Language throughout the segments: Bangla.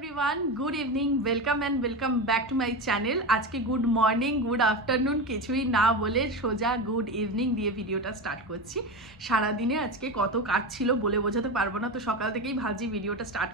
Everyone, good evening, welcome and welcome back to my channel. আজকে গুড মর্নিং, গুড আফটারনুন কিছুই না বলে সোজা গুড ইভিনিং দিয়ে ভিডিওটা স্টার্ট করছি। সারাদিনে আজকে কত কাজ ছিল বলে বোঝাতে পারবো না। তো সকাল থেকেই ভাবছি ভিডিওটা স্টার্ট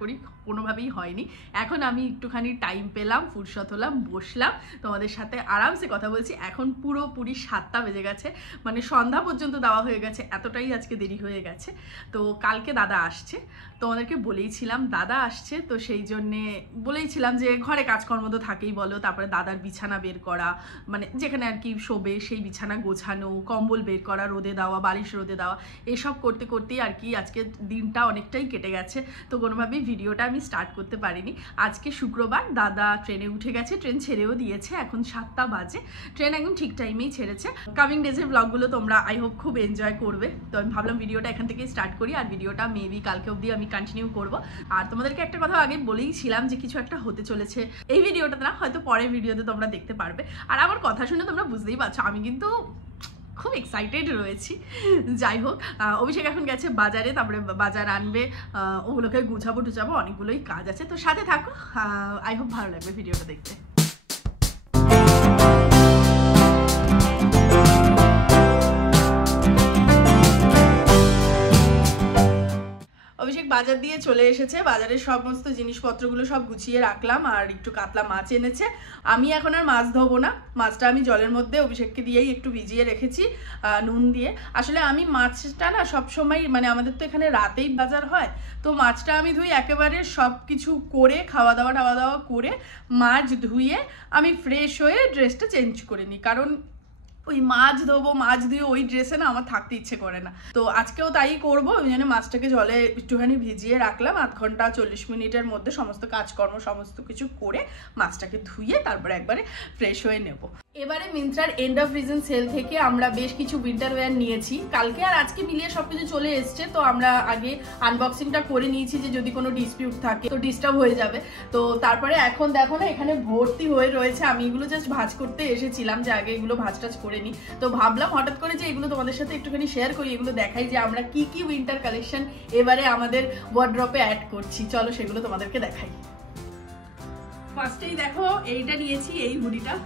করি, কোনোভাবেই হয়নি। এখন আমি একটুখানি টাইম পেলাম, ফুরসত হলাম, বসলাম, তোমাদের সাথে আরামসে কথা বলছি। এখন পুরোপুরি 7টা বেজে গেছে, মানে সন্ধ্যা পর্যন্ত দেওয়া হয়ে গেছে, এতটাই আজকে দেরি হয়ে গেছে। তো কালকে দাদা আসছে, তোমাদেরকে বলেইছিলাম দাদা আসছে, তো সেই জন্যে বলেইছিলাম যে ঘরে কাজকর্ম তো থাকেই বলো, তারপরে দাদার বিছানা বের করা, মানে যেখানে আর কি শোবে সেই বিছানা গোছানো, কম্বল বের করা, রোদে দেওয়া, বালিশ রোদে দেওয়া, এসব করতে করতেই আর কি আজকে দিনটা অনেকটাই কেটে গেছে। তো কোনোভাবেই ভিডিওটা আমি স্টার্ট করতে পারিনি। আজকে শুক্রবার, দাদা ট্রেনে উঠে গেছে, ট্রেন ছেড়েও দিয়েছে, এখন 7টা বাজে, ট্রেন একদম ঠিক টাইমেই ছেড়েছে। কামিং ডেজের ব্লগগুলো তোমরা আই হোপ খুব এনজয় করবে। তো আমি ভাবলাম ভিডিওটা এখান থেকেই স্টার্ট করি, আর ভিডিওটা মেবি কালকে অবধি আমি কন্টিনিউ করব। আর তোমাদেরকে একটা কথা আগে বলেইছিলাম যে কিছু একটা হতে চলেছে, এই ভিডিওটাতে না, হয়তো পরের ভিডিওতে তোমরা দেখতে পারবে। আর আমার কথা শুনে তোমরা বুঝতেই পারছো আমি কিন্তু খুব এক্সাইটেড রয়েছি। যাই হোক, অভিষেক এখন গেছে বাজারে, তারপরে বাজার আনবে, ওগুলোকে গুছাবো টুচাবো, অনেকগুলোই কাজ আছে। তো সাথে থাকো, আই হোপ ভালো লাগবে ভিডিওটা দেখতে। অভিষেক বাজার দিয়ে চলে এসেছে, বাজারের সমস্ত জিনিসপত্রগুলো সব গুছিয়ে রাখলাম, আর একটু কাতলা মাছ এনেছে। আমি এখন আর মাছ ধোবো না, মাছটা আমি জলের মধ্যে অভিষেককে দিয়েই একটু ভিজিয়ে রেখেছি নুন দিয়ে। আসলে আমি মাছটা না সবসময়, মানে আমাদের তো এখানে রাতেই বাজার হয়, তো মাছটা আমি ধুই একেবারে সব কিছু করে, খাওয়া দাওয়া করে মাছ ধুয়ে আমি ফ্রেশ হয়ে ড্রেসটা চেঞ্জ করে নিই। কারণ ওই মাছ ধোবো, মাছ ধুয়ে ওই ড্রেসে না আমার থাকতে ইচ্ছে করে না। তো আজকেও তাই করবো, ওই জন্য মাছটাকে জলে একটুখানি ভিজিয়ে রাখলাম। 0.5 ঘন্টা 40 মিনিটের মধ্যে সমস্ত কাজকর্ম সমস্ত কিছু করে মাছটাকে ধুয়ে তারপরে একবারে ফ্রেশ হয়ে নেব। এবারে মিন্ত্রার এন্ড অফ রিজন সেল থেকে আমরা বেশ কিছু উইন্টার ওয়্যার নিয়েছি, কালকে আর আজকে মিলিয়ে সবকিছু চলে এসছে। তো আমরা আগে আনবক্সিংটা করে নিয়েছি, যে যদি কোনো ডিসপিউট থাকে তো ডিস্টার্ব হয়ে যাবে। তো তারপরে এখন দেখো না, এখানে ভর্তি হয়ে রয়েছে। আমি এগুলো জাস্ট ভাঁজ করতে এসেছিলাম, যে আগে এগুলো ভাঁজ টাজ করে নিই। তো ভাবলাম হঠাৎ করে যে এগুলো তোমাদের সাথে একটুখানি শেয়ার করি, এগুলো দেখাই যে আমরা কি কি উইন্টার কালেকশন এবারে আমাদের ওয়ার্ড্রপে অ্যাড করছি। চলো সেগুলো তোমাদেরকে দেখাই। ফার্স্টেই দেখো এইটা নিয়েছি, এই হুডিটা।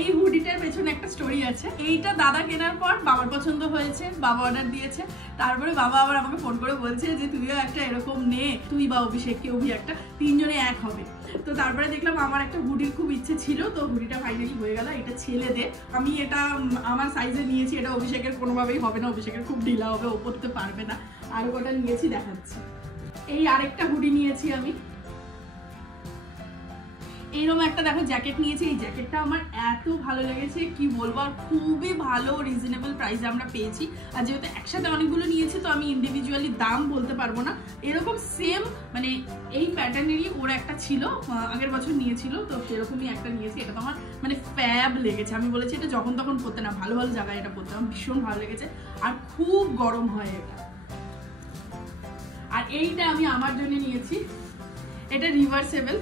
এই হুডিটার পেছনে একটা স্টোরি আছে। এইটা দাদা কেনার পর বাবার পছন্দ হয়েছে, বাবা অর্ডার দিয়েছে। তারপরে বাবা আবার আমাকে ফোন করে বলছে যে তুইও একটা এরকম নে, তুই বা অভিষেককে, একটা 3 জনে এক হবে। তো তারপরে দেখলাম আমার একটা হুডির খুব ইচ্ছে ছিল, তো হুডিটা ফাইনালি হয়ে গেল। এটা ছেলেদের, আমি এটা আমার সাইজে নিয়েছি। এটা অভিষেকের কোনোভাবেই হবে না, অভিষেকের খুব ঢিলা হবে, ও পরতে পারবে না। আর ওটা নিয়েছি, দেখাচ্ছি। এই আরেকটা হুডি নিয়েছি আমি, এইরকম একটা দেখো জ্যাকেট নিয়েছি। এই জ্যাকেটটা আমার এত ভালো লেগেছে কি বলবো, আর খুবই ভালো রিজনেবল প্রাইসে আমরা পেয়েছি। আর যেহেতু একসাথে অনেকগুলো নিয়েছি, তো আমি ইন্ডিভিজুয়ালি দাম বলতে পারবো না। এরকম সেম মানে এই প্যাটার্নেরই ওর একটা ছিল, আগের বছর নিয়েছিল, তো সেরকমই একটা নিয়েছি। এটা তো আমার মানে ফ্যাব লেগেছে। আমি বলেছি এটা যখন তখন পরতে না, ভালো ভালো জায়গায় এটা পরতে আমার ভীষণ ভালো লেগেছে, আর খুব গরম হয় এটা। আর এইটা আমি আমার জন্য নিয়েছি, এটা রিভার্সেবল,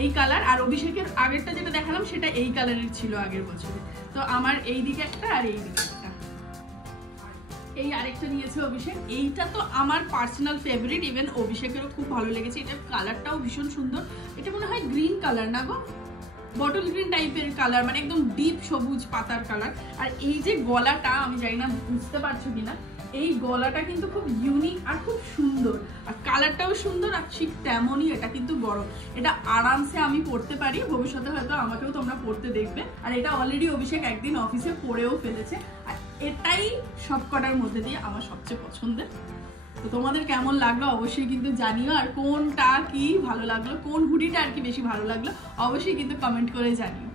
এই কালার। আর অভিষেকের আগেরটা যেটা দেখালাম সেটা এই কালারের ছিল আগের বছরে। তো আমার এই দিকে একটা আর এই দিকে একটা। এই আরেকটা নিয়েছে অভিষেক, এইটা তো আমার পার্সোনাল ফেভারিট, ইভেন অভিষেকেরও খুব ভালো লেগেছে। এটার কালারটাও ভীষণ সুন্দর। এটা মনে হয় গ্রিন কালার না গো, বটল গ্রিন টাইপের কালার, মানে একদম ডিপ সবুজ পাতার কালার। আর এই যে গলাটা, আমি জানি না বুঝতে পারছো কিনা, এই গলাটা কিন্তু খুব ইউনিক আর খুব সুন্দর, আর কালারটাও সুন্দর, আর ঠিক তেমনই এটা কিন্তু গরম। এটা আরামসে আমি পরতে পারি, ভবিষ্যতে হয়তো আমাকেও তোমরা পরতে দেখবে। আর এটা অলরেডি অভিষেক একদিন অফিসে পরেও ফেলেছে, আর এটাই সবকটার মধ্যে দিয়ে আমার সবচেয়ে পছন্দের। তো তোমাদের কেমন লাগলো অবশ্যই কিন্তু জানিও, আর কোনটা কি ভালো লাগলো, কোন হুডিটা আর কি বেশি ভালো লাগলো অবশ্যই কিন্তু কমেন্ট করে জানিও।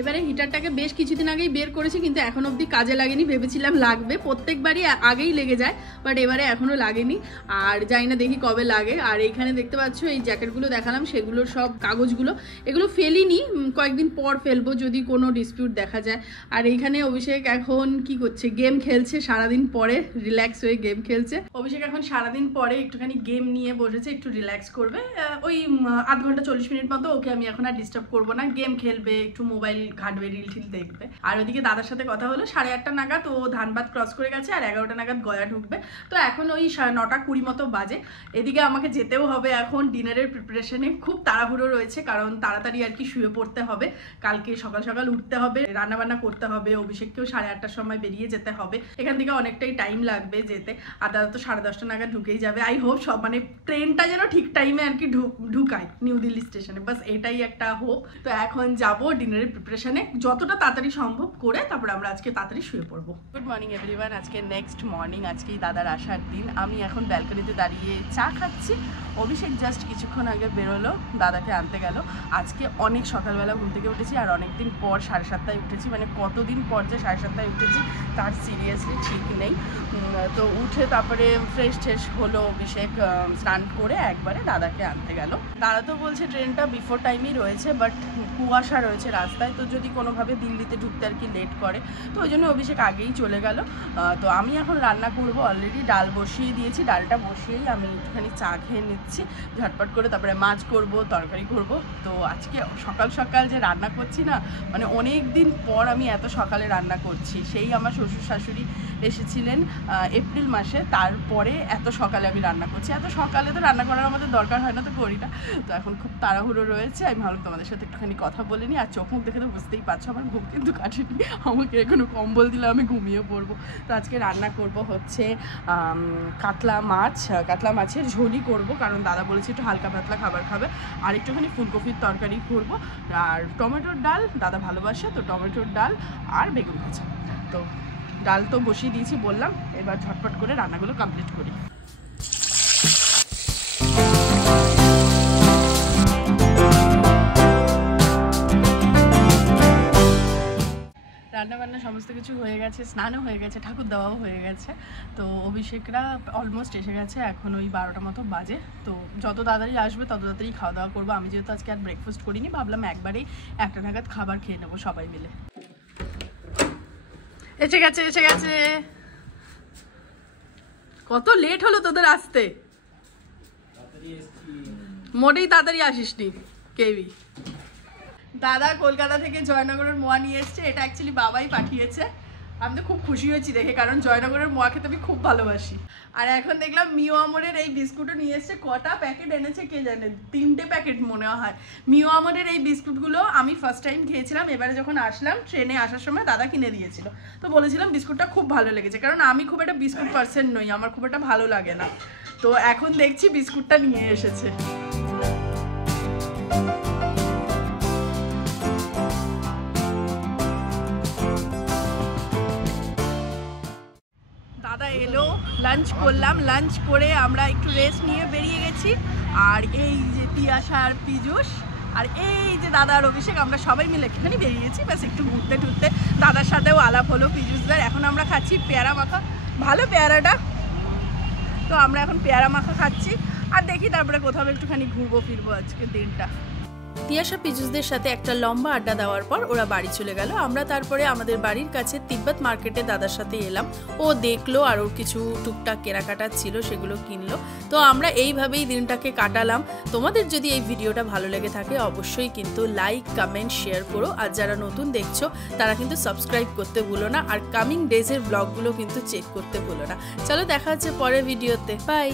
এবারে হিটারটাকে বেশ কিছুদিন আগেই বের করেছি, কিন্তু এখন অবধি কাজে লাগেনি। ভেবেছিলাম লাগবে, প্রত্যেকবারই আগেই লেগে যায়, বাট এবারে এখনো লাগেনি, আর জানি না দেখি কবে লাগে। আর এইখানে দেখতে পাচ্ছ এই জ্যাকেটগুলো দেখালাম, সেগুলোর সব কাগজগুলো, এগুলো ফেলিনি, কয়েকদিন পর ফেলবো যদি কোনো ডিসপিউট দেখা যায়। আর এইখানে অভিষেক এখন কি করছে, গেম খেলছে, সারাদিন পরে রিল্যাক্স হয়ে গেম খেলছে। অভিষেক এখন সারাদিন পরে একটুখানি গেম নিয়ে বসেছে, একটু রিল্যাক্স করবে। ওই 0.5 ঘন্টা 40 মিনিট মতো ওকে আমি এখন আর ডিস্টার্ব করবো না, গেম খেলবে, একটু মোবাইল ঘাটবে, রিল ঠিল দেখবে। আর ওদিকে দাদার সাথে কথা হলো 8:30 নাগাদ, ও ধানবাদ ক্রস করে গেছে আর 11টা নাগাদ গয়া ঢুকবে। তো এখন ওই 9:20 মতো বাজে। এদিকে আমাকে যেতেও হবে এখন ডিনারের প্রিপারেশনে, খুব তাড়াহুড়ো রয়েছে কারণ তাড়াতাড়ি আর কি শুয়ে পড়তে হবে, কালকে সকাল সকাল উঠতে হবে, রান্নাবান্না করতে হবে, অভিষেককেও 8:30টার সময় বেরিয়ে যেতে হবে, এখান থেকে অনেকটাই টাইম লাগবে যেতে। আর দাদা তো 10:30 নাগাদ ঢুকেই যাবে। আই হোপ সব মানে ট্রেনটা যেন ঠিক টাইমে আর কি ঢুকায় নিউ দিল্লি স্টেশনে, বাস এটাই একটা হোপ। তো এখন যাব ডিনারের প্রিপারেশনে, যতটা তাড়াতাড়ি সম্ভব করে তারপর আমরা আজকে তাড়াতাড়ি শুয়ে পড়বো। গুড মর্নিং এভরিওয়ান, আজকে নেক্সট মর্নিং, আজকেই দাদার আসার দিন। আমি এখন ব্যালকনিতে দাঁড়িয়ে চা খাচ্ছি। অভিষেক জাস্ট কিছুক্ষণ আগে বেরোলো, দাদাকে আনতে গেল। আজকে অনেক সকালবেলা ঘুম থেকে উঠেছি, আর অনেকদিন পর 7:30টায় উঠেছি, মানে কতদিন পর যে 7:30টায় উঠেছি তার সিরিয়াসলি ঠিক নেই। তো উঠে তারপরে ফ্রেশ ট্রেশ হলো অভিষেক, স্নান করে একবারে দাদাকে আনতে গেল। দাদা তো বলছে ট্রেনটা বিফোর টাইমই রয়েছে, বাট কুয়াশা রয়েছে রাস্তায়, তো যদি কোনোভাবে দিল্লিতে ঢুকতে আর কি লেট করে, তো ওই জন্য অভিষেক আগেই চলে গেল। তো আমি এখন রান্না করব, অলরেডি ডাল বসিয়ে দিয়েছি, ডালটা বসিয়েই আমি একটুখানি চা খেয়ে নিচ্ছি ঝটপট করে, তারপরে মাছ করব, তরকারি করব। তো আজকে সকাল সকাল যে রান্না করছি না, মানে অনেক দিন পর আমি এত সকালে রান্না করছি। সেই আমার শ্বশুর শাশুড়ি এসেছিলেন এপ্রিল মাসে, তারপরে এত সকালে আমি রান্না করছি। এত সকালে তো রান্না করার আমাদের দরকার হয় না, তো করি না। তো এখন খুব তাড়াহুড়ো রয়েছে, আমি ভাবলাম তোমাদের সাথে একটুখানি কথা বলে নিই। আর চোখ মুখ দেখে তো বুঝতেই পারছো আমার ঘুম কিন্তু কাটেনি, আমাকে এখনো কম্বল দিলে আমি ঘুমিয়ে পড়বো। তো আজকে রান্না করব হচ্ছে কাতলা মাছ, কাতলা মাছের ঝোলই করব, কারণ দাদা বলেছে একটু হালকা পাতলা খাবার খাবে। আর একটুখানি ফুলকপির তরকারি করব, আর টমেটোর ডাল দাদা ভালোবাসে, তো টমেটোর ডাল আর বেগুন ভাজা। তো ডাল তো বসিয়ে দিয়েছি বললাম, এবার ঝটপট করে রান্নাগুলো কমপ্লিট করি। রান্নাবান্না সমস্ত কিছু হয়ে গেছে, স্নানও হয়ে গেছে, ঠাকুর দেওয়াও হয়ে গেছে। তো অভিষেকরা অলমোস্ট এসে গেছে, এখন ওই 12টা মতো বাজে। তো যত তাড়াতাড়ি আসবে তত তাড়াতাড়ি খাওয়া দাওয়া করবো। আমি যেহেতু আজকে আর ব্রেকফাস্ট করিনি, ভাবলাম একবারেই 1টা নাগাদ খাবার খেয়ে নেবো সবাই মিলে। এসে গেছে এসে গেছে। কত লেট হলো তোদের আসতে, মোটেই তাড়াতাড়ি আসিসনি কেবি। দাদা কলকাতা থেকে জয়নগরের মোয়া নিয়ে এসছে, এটা অ্যাকচুয়ালি বাবাই পাঠিয়েছে। আমি তো খুব খুশি হয়েছি দেখে, কারণ জয়নগরের মোয়া খেতে আমি খুব ভালোবাসি। আর এখন দেখলাম মিও আমরের এই বিস্কুটও নিয়ে এসছে। কটা প্যাকেট এনেছে কে জানে, 3টে প্যাকেট মনে হয়। মিও আমরের এই বিস্কুটগুলো আমি ফার্স্ট টাইম খেয়েছিলাম, এবারে যখন আসলাম ট্রেনে আসার সময় দাদা কিনে দিয়েছিল। তো বলেছিলাম বিস্কুটটা খুব ভালো লেগেছে, কারণ আমি খুব একটা বিস্কুট পার্সন নই, আমার খুব একটা ভালো লাগে না। তো এখন দেখছি বিস্কুটটা নিয়ে এসেছে। দাদা এলো, লাঞ্চ করলাম, লাঞ্চ করে আমরা একটু রেস্ট নিয়ে বেরিয়ে গেছি। আর এই যে তিয়াশা আর পীযূষ আর এই যে দাদা আর অভিষেক, আমরা সবাই মিলে একটুখানি বেরিয়েছি, ব্যাস একটু ঘুরতে টুরতে। দাদার সাথেও আলাপ হলো পীযূষদার। এখন আমরা খাচ্ছি পেয়ারা মাখা, ভালো পেয়ারাটা। তো আমরা এখন পেয়ারা মাখা খাচ্ছি, আর দেখি তারপরে কোথাও একটুখানি ঘুরবো ফিরবো আজকে দিনটা। তিয়াশা পীযূষদের সাথে একটা লম্বা আড্ডা দেওয়ার পর ওরা বাড়ি চলে গেল। আমরা তারপরে আমাদের বাড়ির কাছে তিব্বত মার্কেটে দাদার সাথে এলাম। ও দেখলো আর ওর কিছু টুকটাক কেনাকাটা ছিল, সেগুলো কিনলো। তো আমরা এইভাবেই দিনটাকে কাটালাম। তোমাদের যদি এই ভিডিওটা ভালো লেগে থাকে অবশ্যই কিন্তু লাইক কমেন্ট শেয়ার করো, আর যারা নতুন দেখছো তারা কিন্তু সাবস্ক্রাইব করতে ভুলো না, আর কামিং ডেজের ব্লগগুলো কিন্তু চেক করতে ভুলো না। চলো দেখা হচ্ছে পরের ভিডিওতে, বাই।